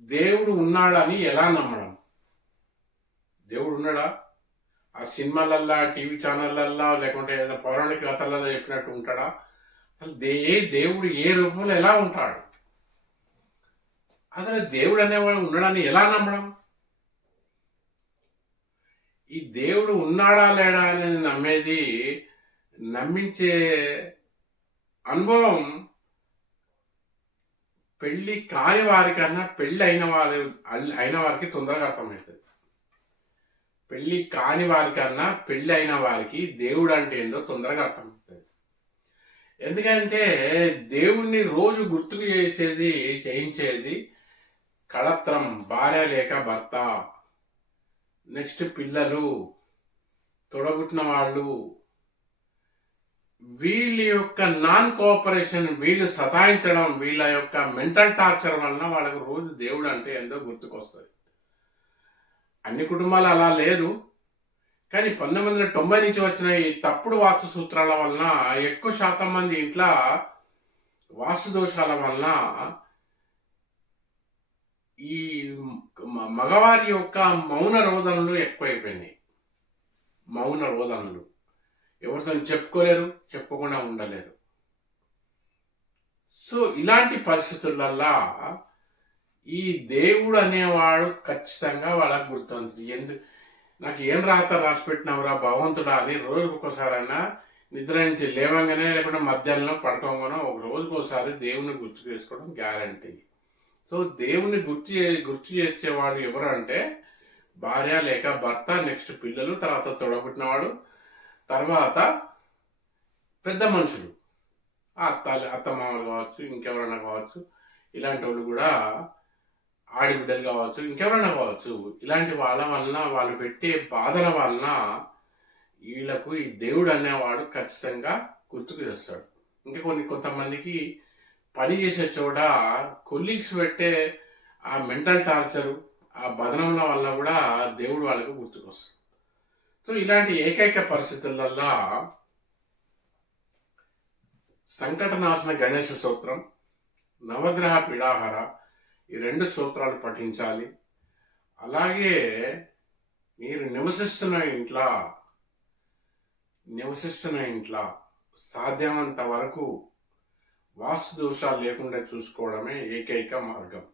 దేవుడు ఉన్నాడని ఎలా నమ్మడం? దేవుడు ఉన్నాడా? ఆ సినిమాలల్లా, టీవీ ఛానళ్ళల్లా, లేకుంటే ఏదైనా పౌరాణిక కథలలో చెప్పినట్టు ఉంటాడా? అసలు దేవుడు ఏ రూపంలో ఎలా ఉంటాడు? అసలు దేవుడు అనేవాడు ఉన్నాడని ఎలా నమ్మడం? ఈ దేవుడు ఉన్నాడా లేడా అనేది నమ్మించే అనుభవం పెళ్లి కాని వారికన్నా పెళ్లి అయిన వారికి తొందరగా అర్థమవుతుంది. పెళ్లి కాని వారికన్నా పెళ్లి అయిన వారికి దేవుడు అంటే ఏందో తొందరగా అర్థమవుతుంది. ఎందుకంటే దేవుణ్ణి రోజు గుర్తుకు చేయించేది కళత్రం, భార్య లేక భర్త, నెక్స్ట్ పిల్లలు, తొడబుట్టిన వాళ్ళు, వీళ్ళ యొక్క నాన్ కోఆపరేషన్, వీళ్ళు సతాయించడం, వీళ్ళ యొక్క మెంటల్ టార్చర్ వలన వాళ్ళకు రోజు దేవుడు అంటే ఏందో గుర్తుకొస్తుంది. అన్ని కుటుంబాలు అలా లేదు, కానీ 1990 నుంచి వచ్చిన ఈ తప్పుడు వాస్తు సూత్రాల వలన ఎక్కువ శాతం మంది ఇంట్లో వాస్తు దోషాల వలన ఈ మగవారి యొక్క మౌన రోదనలు ఎక్కువైపోయినాయి. మౌన రోదనలు ఎవరితో చెప్పుకోలేరు, చెప్పుకుండా ఉండలేరు. సో ఇలాంటి పరిస్థితులల్లా ఈ దేవుడు అనేవాడు ఖచ్చితంగా వాళ్ళకు గుర్తుంది. నాకు ఏం రాసి పెట్టినవరా భగవంతుడా అని రోజుకు ఒకసారైనా నిద్ర నుంచి లేవంగానే, లేకుంటే మధ్యాహ్నం పడుకోగానో ఒక రోజుకోసారి దేవుని గుర్తు చేసుకోవడం గ్యారంటీ. సో దేవుని గుర్తు చేసేవాడు ఎవరు అంటే భార్య లేక భర్త, నెక్స్ట్ పిల్లలు, తర్వాత తొడబుట్టినవాడు, తర్వాత పెద్ద మనుషులు, అత్తమామలు కావచ్చు, ఇంకెవరైనా కావచ్చు, ఇలాంటి వాళ్ళు కూడా ఆడిబిడ్డలు కావచ్చు, ఇంకెవరైనా కావచ్చు. ఇలాంటి వాళ్ళ వలన, వాళ్ళు పెట్టే బాధల వలన వీళ్ళకు ఈ దేవుడు అనేవాడు ఖచ్చితంగా గుర్తుకు చేస్తాడు. ఇంకా కొంతమందికి పని చేసే చోట కొలీగ్స్ పెట్టే ఆ మెంటల్ టార్చరు, ఆ బదనంల వల్ల కూడా దేవుడు వాళ్ళకు గుర్తుకొస్తాడు. సో ఇలాంటి ఏకైక పరిస్థితులల్లా సంకటనాశన గణేశ సూత్రం, నవగ్రహ పీడాహార, ఈ 2 సూత్రాలు పఠించాలి. అలాగే మీరు నివసిస్తున్న ఇంట్లో సాధ్యమంత వరకు వాస్తు దోషాలు లేకుండా చూసుకోవడమే ఏకైక మార్గం.